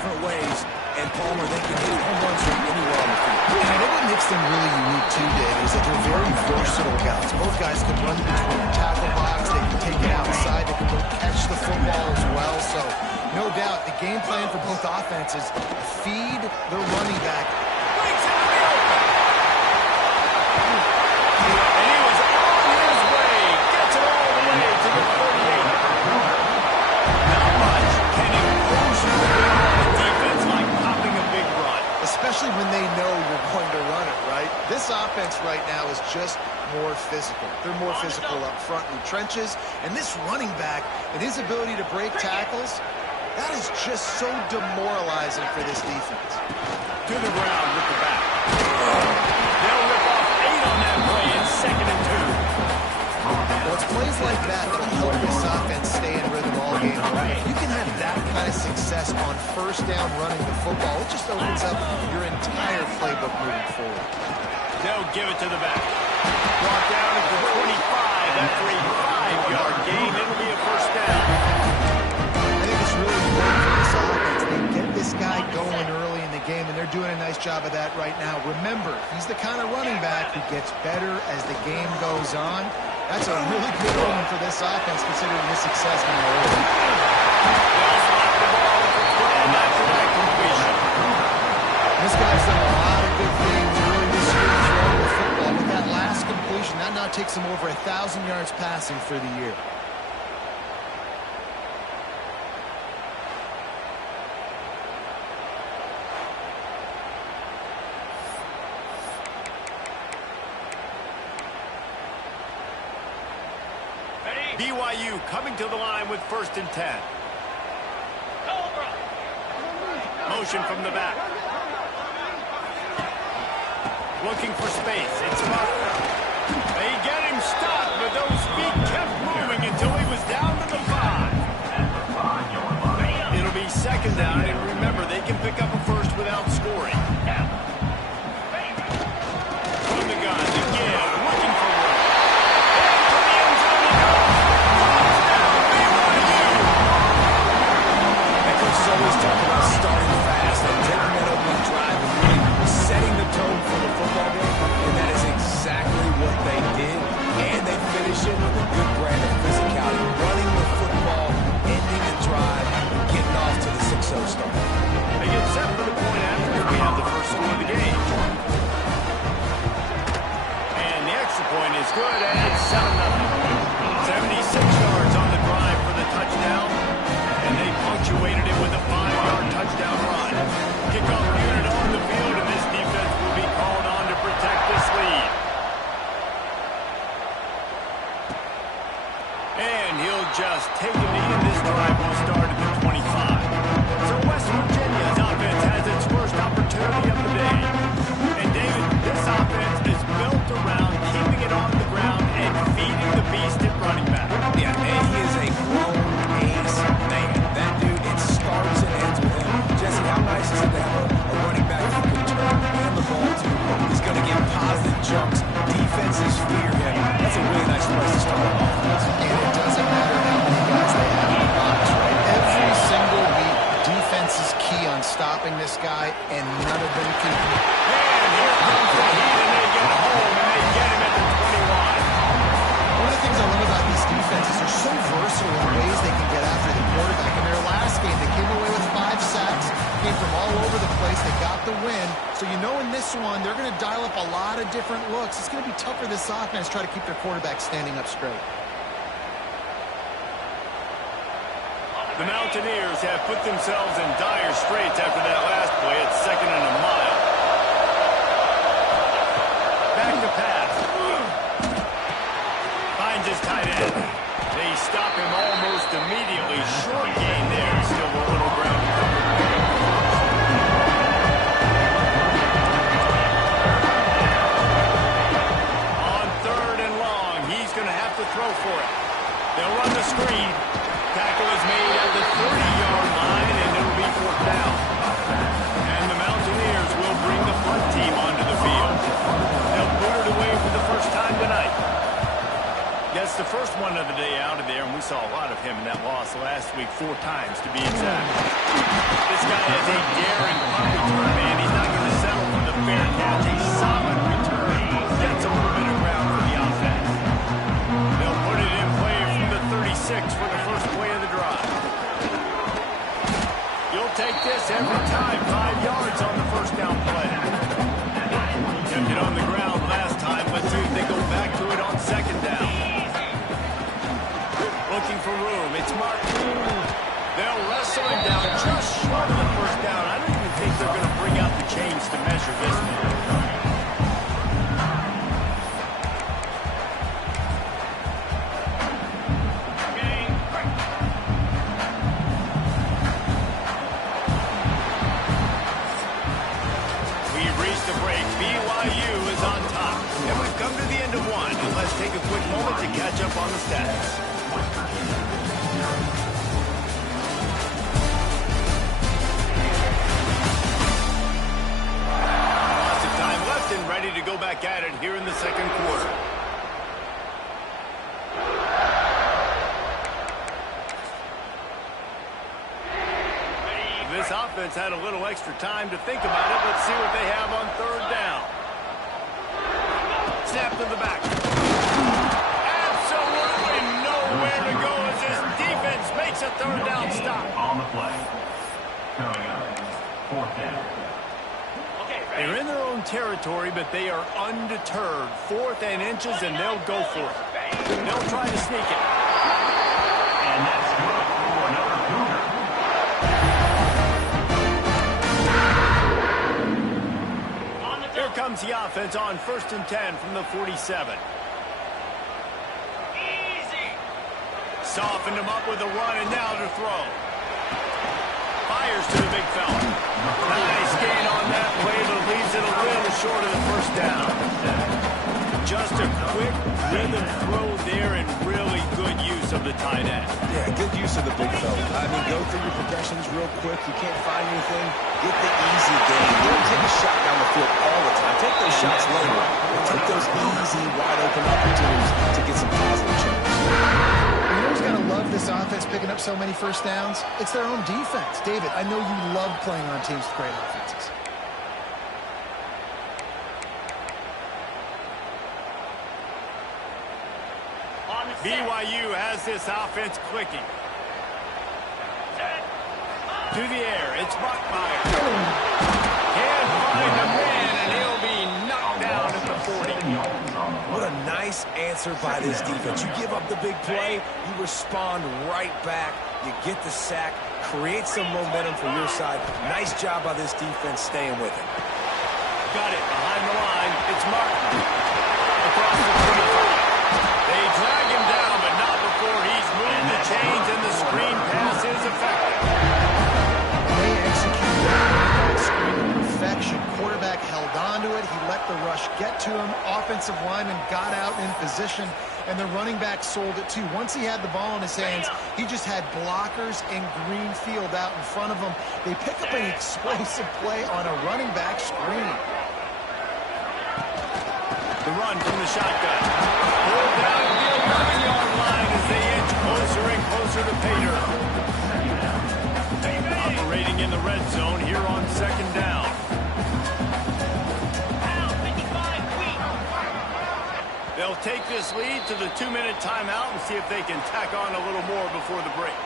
different ways, and Palmer, they can hit home runs from anywhere on the field. And I think what makes them really unique too, Dave, is that they're very versatile guys. Both guys can run between the tackle box, they can take it outside, they can both catch the football as well. So, no doubt, the game plan for both offenses, feed the running back. Breaks into the open. And he was on his way. Gets it all the way to the 38. Not much can impose you on a defense like popping a big run. Especially when they know you're going to run it, right? This offense right now is just more physical. They're more physical up front in the trenches. And this running back and his ability to break tackles, that is just so demoralizing for this defense. To the ground with the back. They'll rip off 8 on that play in 2nd and 2. Well, it's plays like that that'll help this offense stay in rhythm all game long. You can have that kind of success on first down running the football. It just opens up your entire playbook moving forward. They'll give it to the back. Brought down at the 25 after a 5-yard gain. It'll be a first down. I think it's really important for this offense. They get this guy going early in the game, and they're doing a nice job of that right now. Remember, he's the kind of running back who gets better as the game goes on. That's a really good omen for this offense, considering his success in the early. And after that completion. This guy's done a lot of good things early this year throwing the football. With that last completion, that now takes him over 1,000 yards passing for the year. BYU coming to the line with 1st and 10. Motion from the back. Looking for space. It's Butler. They get him stopped, but those feet kept moving until he was down to the 5. It'll be 2nd down, and remember, they can pick up a first without scoring. From the gun, again, looking for one. Always talk about starting fast and taking that opening drive and really setting the tone for the football game, and that is exactly what they did, and they finish it with a good brand of physicality, running the football, ending the drive, and getting off to the 6-0 start. They get set for the point after we have the first one of the game. And the extra point is good, and it's 7-0. 76 yards on the drive for the touchdown. And they punctuated it with a 5-yard touchdown run. Kickoff unit on the field, and this defense will be called on to protect this lead. And he'll just take a knee, and this drive will start at the 25. So West Virginia's offense has its first opportunity of the day. And David, this offense is built around keeping it on the ground and feeding the beast at running back. Yeah, and he is a grown ace man. That dude, it starts and ends with him. Jesse, how nice is it to have a running back who can turn and the ball to? He's going to get positive jumps. Defenses fear him. That's a really nice place to start off. And it doesn't matter how many guys they have in the box, right? Every single week, defense is key on stopping this guy, and none of them can. And here comes the heat, and they get home, and they get him at the 21. One of the things I love about these defenses, they're so versatile in ways they can get after the quarterback. In their last game, they came away with 5 sacks, came from all over the place. They got the win. So you know in this one, they're going to dial up a lot of different looks. It's going to be tough for this offense to try to keep their quarterback standing up straight. The Mountaineers have put themselves in dire straits after that last play. It's 2nd and a mile. Back to pass. Finds his tight end. They stop him almost immediately. Short gain there. Still a little ground to cover. On 3rd and long, he's going to have to throw for it. They'll run the screen. Tackle is made at the 30-yard line, and it'll be 4th down. one other day out of there, and we saw a lot of him in that loss last week, 4 times to be exact. This guy has a daring punt return, man. He's not going to settle for the fair catch. A solid return gets a little bit of ground for the offense. They'll put it in play from the 36 for the first play of the drive. You'll take this every time. 5 yards on the first down play. Kept it on the ground last time. Let's see if they go back to it on second down. Looking for room. It's Martin. They'll wrestle him down just short of the first down. I don't even think they're going to bring out the chains to measure this one. We've reached the break. BYU is on top. And we've come to the end of one. And let's take a quick moment to catch up on the stats. Lots of time left and ready to go back at it here in the second quarter. This offense had a little extra time to think about it. Let's see what they have on third down. Snap to the back. Absolutely nowhere to go as this defense makes a third down stop. On the play. Coming up, fourth down. They're in their own territory, but they are undeterred. 4th and inches, and they'll go for it. They'll try to sneak it. And that's good for another Cougar. Here comes the offense on 1st and 10 from the 47. Softened him up with a run, and now to throw. Fires to the big fella. Nice gain on that play, but leaves it a little short of the first down. Just a quick rhythm throw there and really good use of the tight end. Yeah, good use of the big fella. I mean, go through your progressions real quick. You can't find anything. Get the easy gain. Don't take a shot down the field all the time. Take those shots later. But take those easy, wide-open opportunities to get some positive change. You know who's got to love this offense picking up so many first downs? It's their own defense. David, I know you love playing on teams with great offenses. BYU has this offense clicking. To the air, it's Buckmeyer. Can't find the man, and he'll be knocked down at the 40. What a nice answer by this defense. You give up the big play, you respond right back, you get the sack, create some momentum for your side. Nice job by this defense staying with it. Got it behind the line. It's Martin. Across the 25. They drag him down, but not before he's moved the chains, and the screen pass is effective. They executed that screen to perfection. Quarterback held on to it. He let the rush get to him. Offensive lineman got out in position, and the running back sold it too. Once he had the ball in his hands, he just had blockers and green field out in front of him. They pick up an explosive play on a running back screen. The run from the shotgun. Pulled down at the 11-yard line as they inch closer and closer to Pater. Operating in the red zone here on second down. They'll take this lead to the 2-minute timeout and see if they can tack on a little more before the break.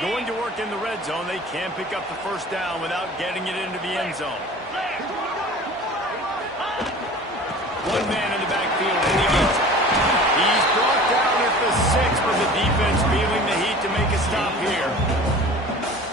Going to work in the red zone, they can pick up the first down without getting it into the end zone. One man in the backfield, and he gets it. He's brought down at the 6, but the defense feeling the heat to make a stop here.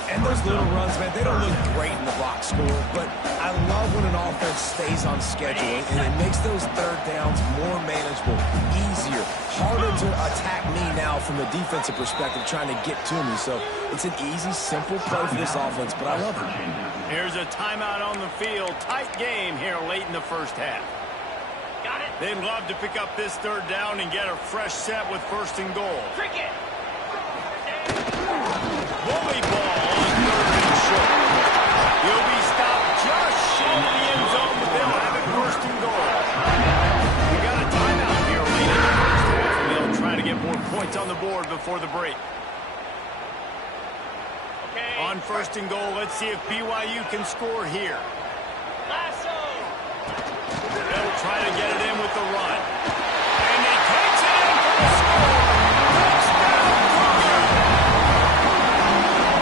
And those little runs, man, they don't look great in the box score, but I love when an offense stays on schedule, and it makes those third downs more manageable, easier, harder to attack me now from the defensive perspective, trying to get to me. So it's an easy, simple play for this offense, but I love it. Here's a timeout on the field. Tight game here late in the first half. They'd love to pick up this third down and get a fresh set with 1st and goal. Cricket. Bully ball on 3rd and short. He'll be stopped just short of the end zone, but they'll have it 1st and goal. We got a timeout here late in the first half. first and goal. Let's see if BYU can score here. They'll try to get it in with the run. And he takes it in for the score. Touchdown, Cougar!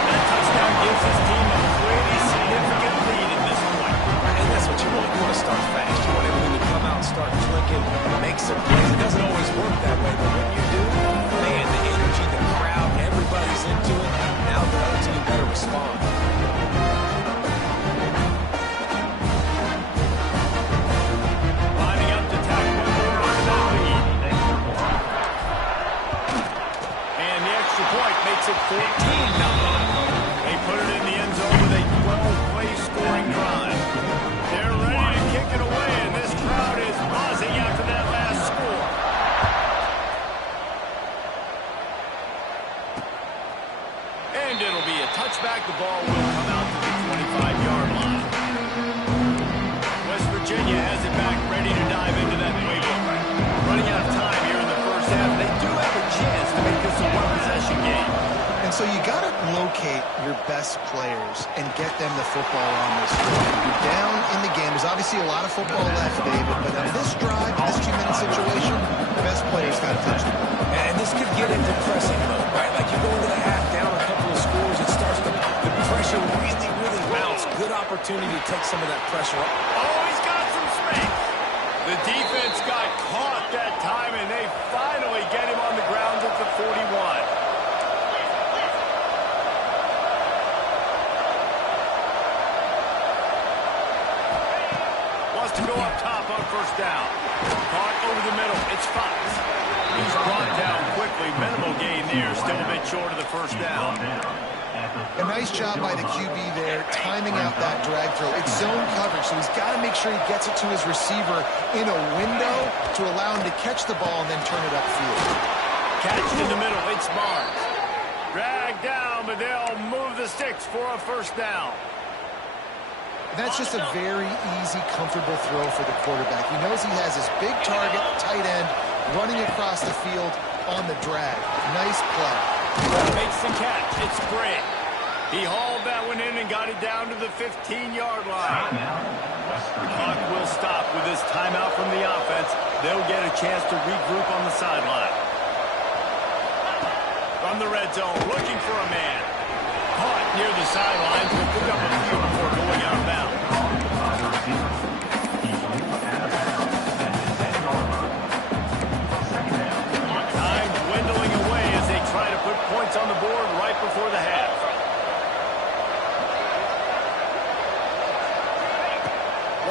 That touchdown gives his team a pretty significant lead at this point. And that's what you want. You want to start fast. You want everything to come out and start clicking, make some plays. It doesn't always work that way, but when you do, man, the energy, the crowd, everybody's into it. Now the other team better respond. Lining up to tack one more on that lead. And the extra point makes it 14-0. They put it in the end zone with a 12-play scoring drive. They're ready to kick it away, and this crowd is buzzing after that last score. And it'll be a touchback. The ball will come out to the 25-yard line. West Virginia has it back, ready to dive into that playbook. Running out of time here in the first half. They do have a chance to make this a one-possession game. And so you got to locate your best players and get them the football on this drive. You're down in the game. There's obviously a lot of football left, David, but on this drive, this 2-minute situation, the best players got to touch the ball. And this could get into pressing mode, right? Like you go into the half down a couple of scores, it starts to, the pressure really, really mounts. Good opportunity to take some of that pressure off. Oh, he's got some space. The defense got caught that time, and they finally get him on the ground at the 41. To go up top on first down. Caught over the middle. It's Fox. He's brought down quickly. Minimal gain there. Still a bit short of the first down. A nice job by the QB there, timing out that drag throw. It's zone coverage, so he's got to make sure he gets it to his receiver in a window to allow him to catch the ball and then turn it upfield. Catch in the middle. It's Barnes. Drag down, but they'll move the sticks for a first down. That's just a very easy, comfortable throw for the quarterback. He knows he has his big target, tight end, running across the field on the drag. Nice play. Makes the catch. It's great. He hauled that one in and got it down to the 15-yard line. The clock will stop with this timeout from the offense. They'll get a chance to regroup on the sideline. From the red zone, looking for a man. Caught near the sidelines, will pick up a few before going out of bounds. Time dwindling away as they try to put points on the board right before the half.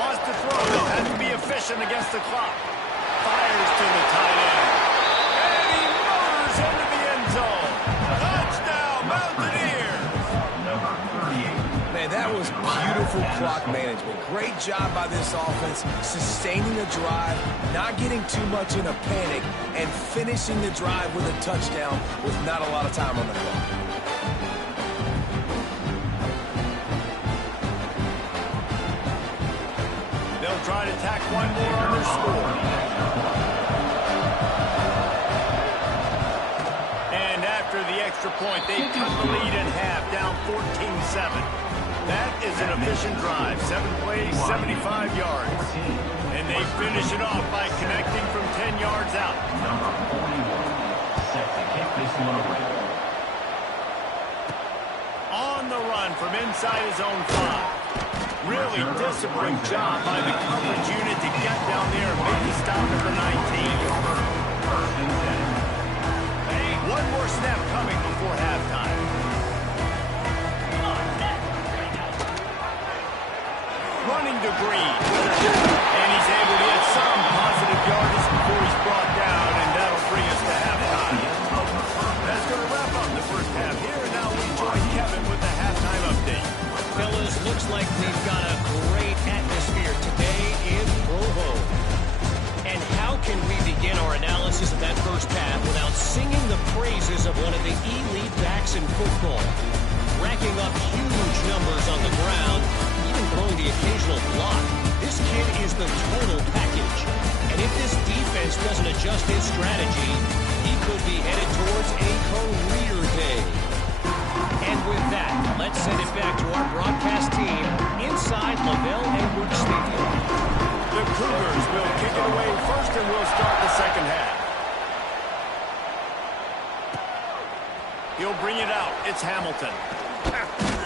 Wants to throw, though, has to be efficient against the clock. Fires to the tight end. And he motors into the end zone. Touchdown, Mountaineers! Man, that was beautiful clock management. Great job by this offense, sustaining the drive, not getting too much in a panic, and finishing the drive with a touchdown with not a lot of time on the clock. They'll try to tack one more on their score. And after the extra point, they cut the lead in half, down 14-7. That is an efficient drive. 7 plays, 75 yards. And they finish it off by connecting from 10 yards out. Number 41, set to kick this one away. On the run from inside his own 5. Really disciplined job by the coverage unit to get down there and maybe stop at the 19. One more snap coming before halftime. Running to Green. And he's able to get some positive yardage before he's brought down, and that'll bring us to halftime. That's going to wrap up the first half here, and now we join Kevin with the halftime update. Fellas, looks like we've got a great atmosphere today in Provo. And how can we begin our analysis of that first half without singing the praises of one of the elite backs in football? Racking up huge numbers on the ground, even throwing the occasional block. This kid is the total package. And if this defense doesn't adjust his strategy, he could be headed towards a career day. And with that, let's send it back to our broadcast team inside Lavelle Edwards Stadium. The Cougars will kick it away first, and we'll start the second half. He'll bring it out. It's Hamilton.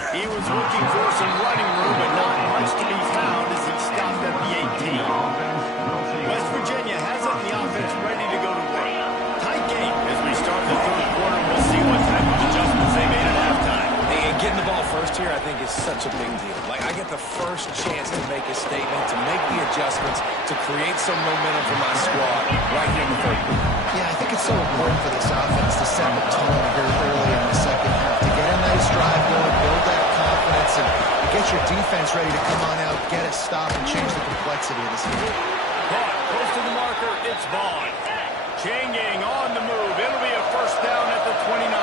He was looking for some running room, but not much to be found as he stopped at the 18. West Virginia has it in the offense ready to go to work. Tight game as we start the third quarter. We'll see what type of adjustments they made at halftime. And getting the ball first here, I think, is such a big deal. Like, I get the first chance to make a statement, to make the adjustments, to create some momentum for my squad right here in the third quarter. Yeah, I think it's so important for this offense to set the tone here early in the second half, to get a nice drive going, build that confidence, and get your defense ready to come on out, get a stop, and change the complexity of this game. Caught, close to the marker, it's Vaughn. Changing on the move. It'll be a first down at the 29.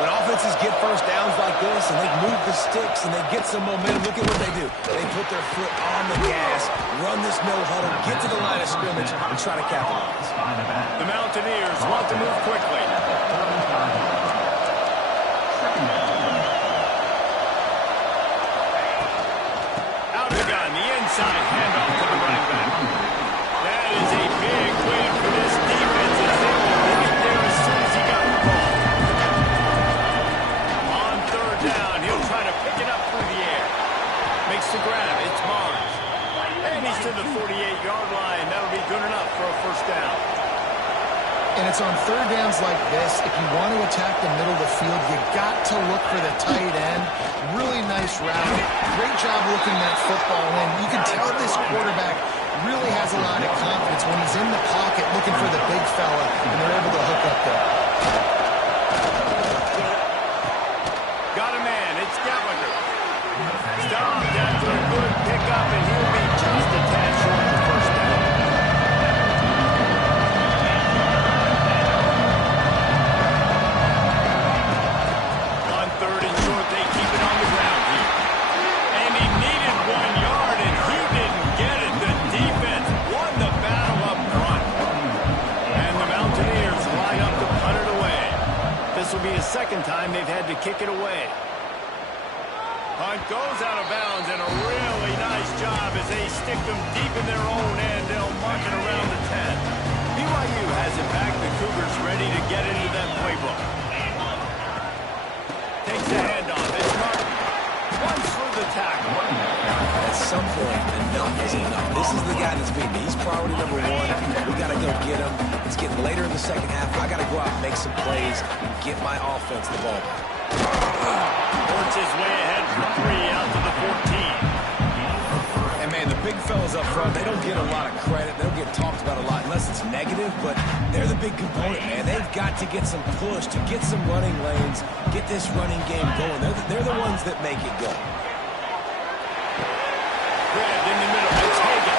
When offenses get first downs like this and they move the sticks and they get some momentum, look at what they do. They put their foot on the gas, run this no-huddle, get to the line of scrimmage, and try to capitalize. The Mountaineers want to move quickly. Out of the gun, the inside handoff to the running back. That is a big win for this defense as they were right there as soon as he got the ball. On third down, he'll try to pick it up through the air. Makes the grab, it's Mars. And he's to the 48-yard line. That'll be good enough for a first down. And it's on third downs like this, if you want to attack the middle of the field, you got to look for the tight end. Really nice route. Great job looking that football in. You can tell this quarterback really has a lot of confidence when he's in the pocket looking for the big fella, and they're able to hook up there. Got a man, it's Gallagher. Stopped after a good pickup, and he'll be just a tad short of the first down. On third and short, they keep it on the ground here. And he needed 1 yard, and he didn't get it. The defense won the battle up front. And the Mountaineers line up to punt it away. This will be the second time they've had to kick it away. Punt goes out of bounds, and a really nice job as they stick them deep in their own end. They'll mark it around the 10. BYU has it back. The Cougars ready to get into that playbook. Takes the handoff. It's Martin. Runs through the tackle. At some point, enough is enough. This is the guy that's beating me. He's priority number one. We got to go get him. It's getting later in the second half. I got to go out and make some plays and get my offense the ball back. Works his way ahead for 3 out to the 14. And, man, the big fellas up front, they don't get a lot of credit. They don't get talked about a lot unless it's negative, but they're the big component, man. They've got to get some push, to get some running lanes, get this running game going. They're the ones that make it go. Grabbed in the middle. It's Hagan.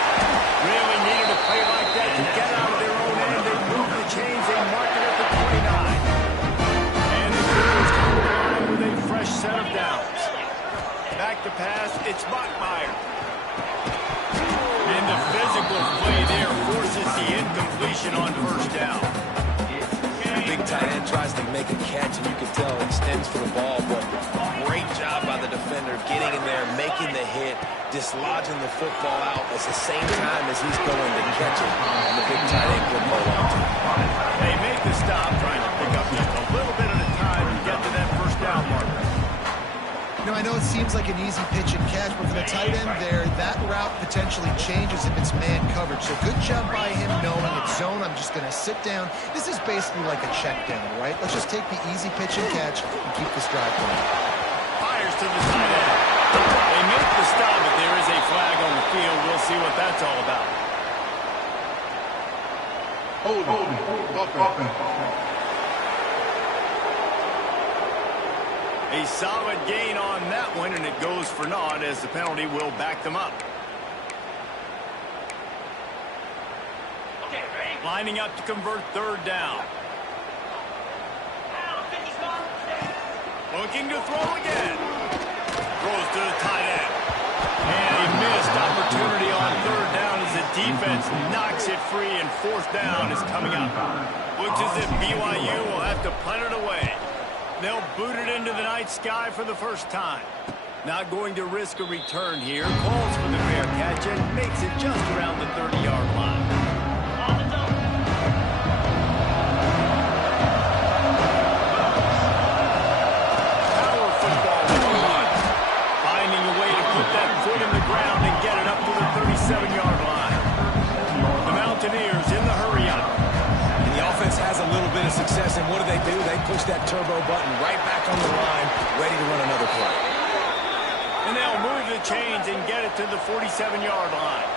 Really needed a play like that to get out of their own end. They move the chains. They mark it at the 29. And the Cougars come along with a fresh set of downs. Back to pass. It's Bachmeier. And the physical play there forces the incompletion on first down. Big tight end tries to make a catch, and you can tell it extends for the ball, but great job by the defender getting in there, making the hit, dislodging the football out at the same time as he's going to catch it, and the big tight end couldn't hold on to it. They make the stop, trying to pick up just a little bit at a time to get to that first down marker. You know, I know it seems like an easy pitch and catch, but for the tight end there, that route potentially changes if it's man coverage. So good job by him knowing it's zone. I'm just going to sit down. This is basically like a check down, right? Let's just take the easy pitch and catch and keep this drive going. Fires to the tight end. They make the stop, but there is a flag on the field. We'll see what that's all about. A solid gain on that one, and it goes for naught as the penalty will back them up. Lining up to convert third down. Looking to throw again. Throws to the tight end. And a missed opportunity on third down as the defense knocks it free, and fourth down is coming up. Looks as if BYU will have to punt it away. They'll boot it into the night sky for the first time. Not going to risk a return here. Calls for the fair catch and makes it just around the 30-yard line. Power football with a run. Finding a way to put that foot in the ground and get it up to the 37-yard line. The Mountaineers in the hurry-up. The offense has a little bit of success, and what do? They push that turbo button right back on the line, ready to run another play. And they'll move the chains and get it to the 47-yard line.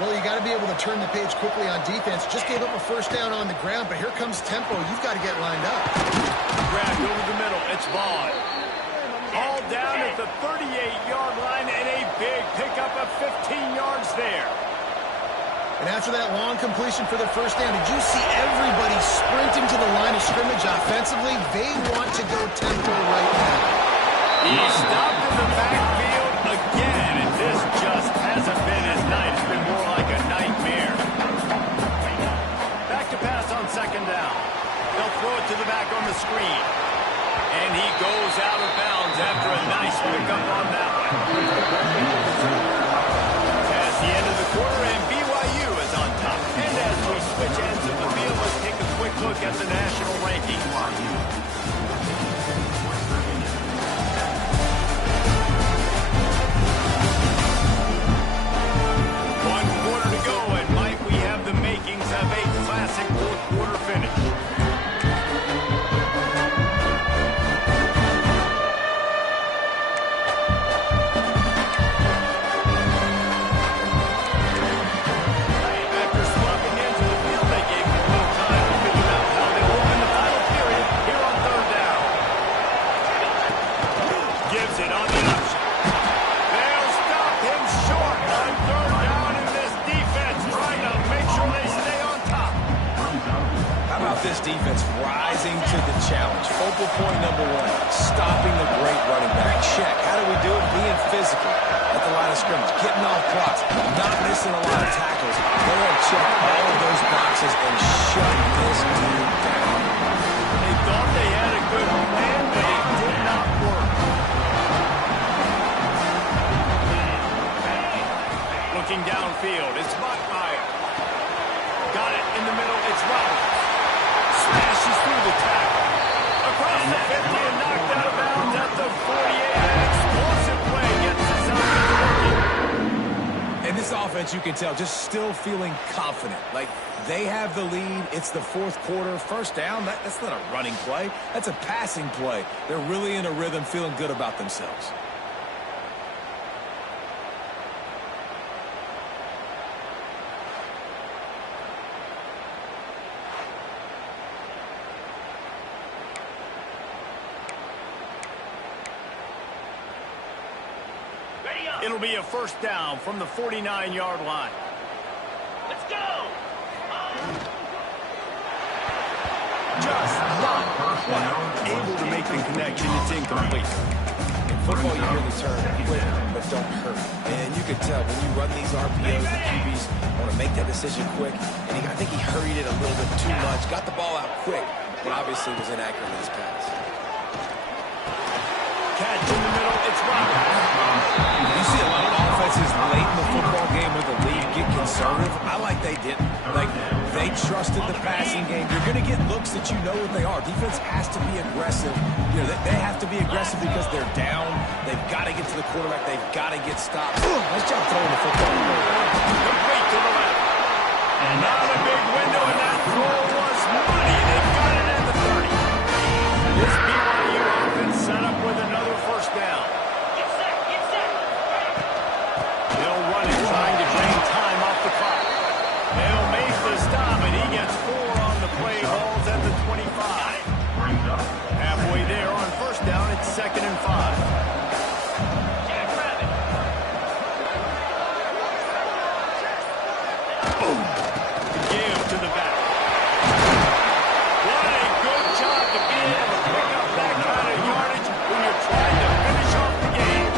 Well, you got to be able to turn the page quickly on defense. Just gave up a first down on the ground, but here comes tempo. You've got to get lined up. Grabbed over the middle. It's Vaughn. All down at the 38-yard line, and a big pickup of 15 yards there. And after that long completion for the first down, did you see everybody sprinting to the line of scrimmage offensively? They want to go tempo right now. He stopped in the backfield again, and this just hasn't been his night. It's been more like a nightmare. Back to pass on second down. They'll throw it to the back on the screen. And he goes out of bounds after a nice pickup on that one. Past the end of the quarter, and BYU is on top. And as we switch ends of the field, let's take a quick look at the national rankings. One quarter to go, and Mike, we have the makings of a classic fourth quarter finish. This defense rising to the challenge. Focal point number one, stopping the great running back. Check. How do we do it? Being physical at the line of scrimmage, getting off blocks, not missing a lot of tackles. Go ahead and check all of those boxes and shut this dude down. They thought they had a good plan, but it did not work. Looking downfield, it's Montmeyer. Got it in the middle, it's Roberts. Smashes through the tackle. Across the 50 and knocked out of bounds at the 48. An explosive play gets his offense working. And this offense, you can tell, just still feeling confident. Like, they have the lead. It's the fourth quarter. First down, that's not a running play. That's a passing play. They're really in a rhythm, feeling good about themselves. It'll be a first down from the 49-yard line. Let's go! Just not quite able to make the connection. It's incomplete. In football, you hear the term quick, but don't hurt. And you can tell when you run these RPOs, the QBs want to make that decision quick. And I think he hurried it a little bit too much. Got the ball out quick, but obviously was inaccurate in his pass. Catch in the middle. It's Roberts. You see a lot of offenses late in the football game with the lead get conservative. I like they didn't. Like, they trusted the passing game. You're going to get looks that you know what they are. Defense has to be aggressive. You know, they have to be aggressive because they're down. They've got to get to the quarterback. They've got to get stops. Nice job throwing the football. Complete to the left. And not a big window, and that throw was money. They've got it at the 30. This BYU offense set up with another first down. They'll run it, trying to drain time off the clock. They'll make the stop, and he gets 4 on the play. Ball's at the 25. Halfway there on first down, it's 2nd and 5. Boom. Give to the back. What a good job to be able to pick up that kind of yardage when you're trying to finish off the game.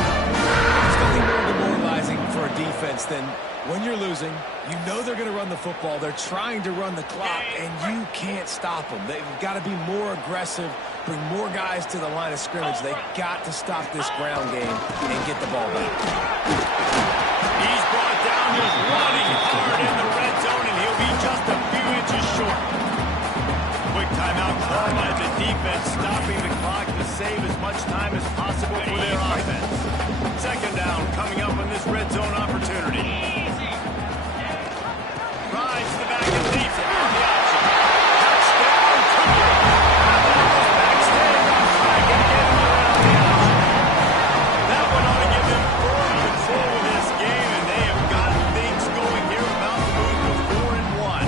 There's nothing more demoralizing for a defense than when you're losing, you know they're going to run the football. They're trying to run the clock, and you can't stop them. They've got to be more aggressive. bring more guys to the line of scrimmage. They got to stop this ground game and get the ball back. He's brought down, just running hard in the red zone, and he'll be just a few inches short. Quick timeout call by the defense, stopping the clock to save as much time as possible for their offense. Second down coming up on this red zone opportunity. Rides to the back and leads it on the option. Touchdown, Cooper. Backstand on track and getting around the option. That one ought to give them full control of this game, and they have got things going here, about to move to 4-1.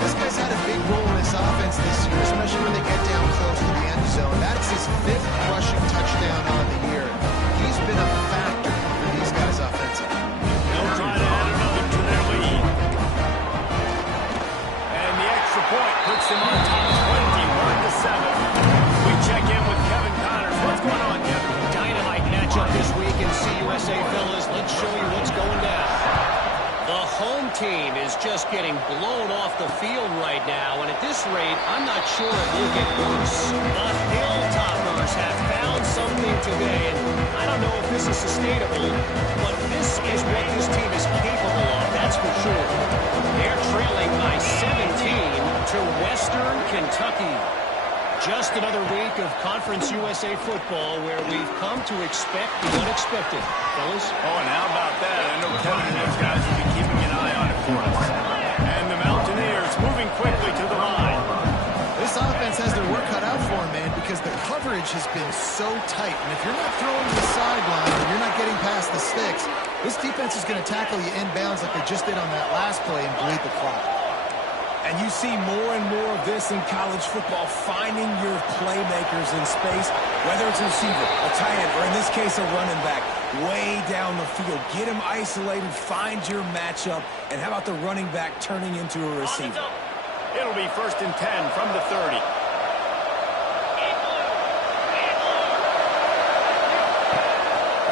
This guy's had a big role in this offense this year, especially when they get down close to the end zone. That's his 5th rushing touchdown on the year. He's been a factor for these guys offensively. They'll try to add another to their lead. And the extra point puts them on top 21-7. We check in with Kevin Connors. What's going on, Kevin? Dynamite matchup this week in CUSA, fellas. Let's show you what's going down. The home team is just getting blown off the field right now, and at this rate, I'm not sure it will get worse. The Hilltoppers have found something today, and I don't know if this is sustainable, but this is what this team is capable of, that's for sure. They're trailing by 17 to Western Kentucky. Just another week of Conference USA football where we've come to expect the unexpected. Fellas? Oh, and how about that? I know Kevin and those guys will be keeping an eye on it for us. And the Mountaineers moving quickly to the line. This offense has their work cut out for them, man, because the coverage has been so tight. And if you're not throwing to the sideline or you're not getting past the sticks, this defense is going to tackle you inbounds like they just did on that last play and bleed the clock. And you see more and more of this in college football, finding your playmakers in space, whether it's a receiver, a tight end, or in this case a running back, way down the field. Get him isolated, find your matchup, and how about the running back turning into a receiver? It'll be 1st and 10 from the 30.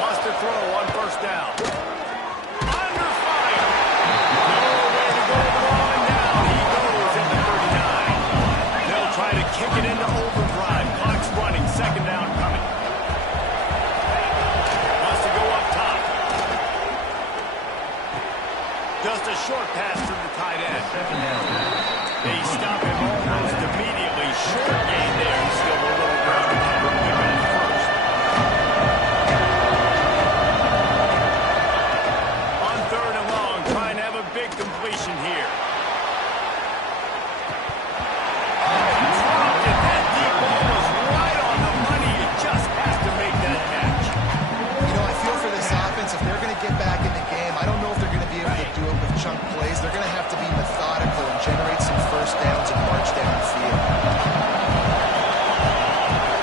Wants to throw on 1st down. Under fire. Nowhere to go throwing down. He goes at the 39. They'll try to kick it into overdrive. Clock's running. 2nd down coming. Wants to go up top. Just a short pass to the tight end. They stop him almost immediately. Short gain there. Still a little ground to cover. We got it first. On 3rd and long, trying to have a big completion here. Dropped it. That deep ball was right on the money. He just has to make that catch. You know, I feel for this offense, if they're going to get back in the game, I don't know if they're going to be able to do it with chunk plays. They're going to have to be methodical and generate some 1st downs and march down the field.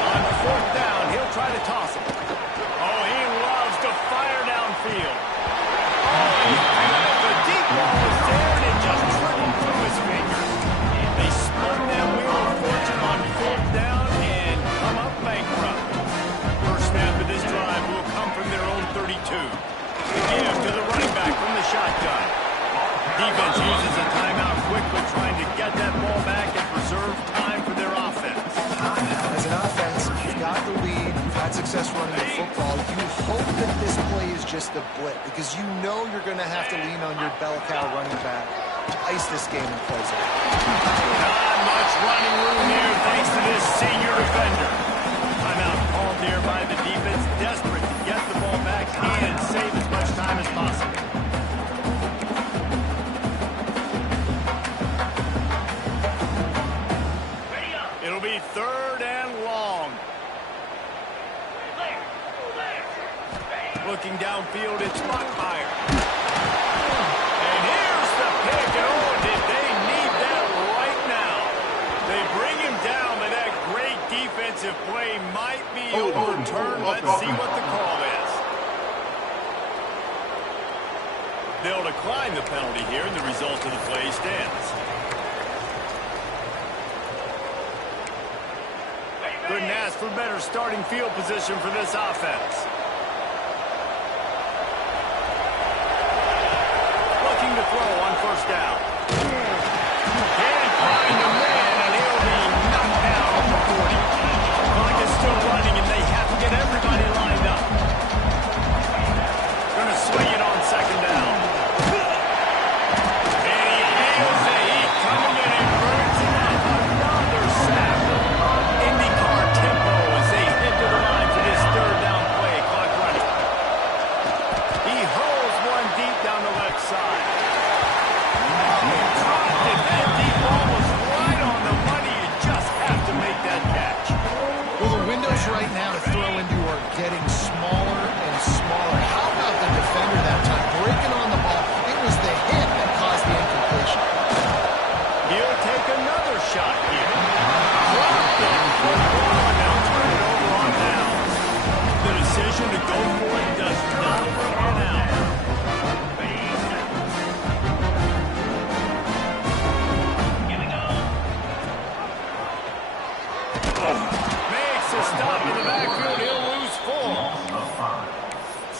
On 4th down, he'll try to toss it. Oh, he loves to fire downfield. Oh, he had it. The deep ball was there, and it just trickled through his fingers. They spun that wheel of fortune on 4th down and come up bankrupt. First snap of this drive will come from their own 32. The give to the running back from the shotgun. Defense uses a timeout quickly, trying to get that ball back and preserve time for their offense. As an offense, you've got the lead, you've had success running the football. You hope that this play is just a blip because you know you're going to have to lean on your bell cow running back to ice this game and close it. Not much running room here thanks to this senior defender. Timeout called there by the defense, desperate to get the ball back and save as much time as possible. It'll be 3rd and long. Looking downfield, it's Buckmeyer. And here's the pick. And oh, did they need that right now? They bring him down, but that great defensive play might be overturned. Let's see what the call is. They'll decline the penalty here, and the result of the play stands. Couldn't ask for better starting field position for this offense. Looking to throw on 1st down. Can't find a man, and he'll be knocked down at the 40.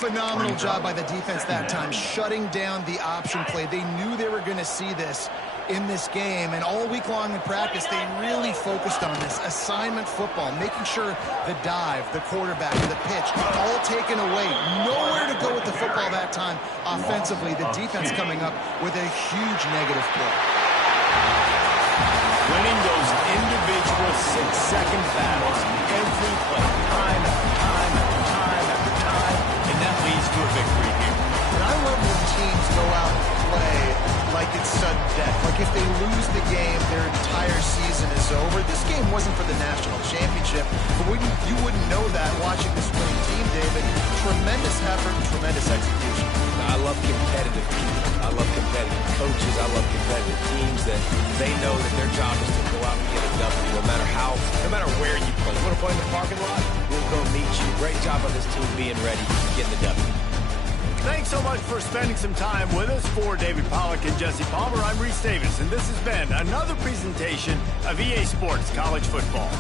phenomenal job by the defense that time, shutting down the option play. They knew they were going to see this in this game, and all week long in practice, they really focused on this assignment football, making sure the dive, the quarterback, the pitch, all taken away. Nowhere to go with the football that time offensively. The defense coming up with a huge negative play. Winning those individual 6-second battles every play, time after time after time after time, and that leads to a victory here. And I love when teams go out and play like it's sudden death. Like if they lose the game, their entire season is over. This game wasn't for the national championship, but you wouldn't know that watching this winning team, David. Tremendous effort and tremendous execution. I love competitive people. I love competitive coaches. I love competitive teams that they know that their job is to go out and get a W no matter where you play. You want to play in the parking lot? We'll go meet you. Great job on this team being ready to get the W. Thanks so much for spending some time with us. For David Pollack and Jesse Palmer, I'm Reese Davis, and this has been another presentation of EA Sports College Football.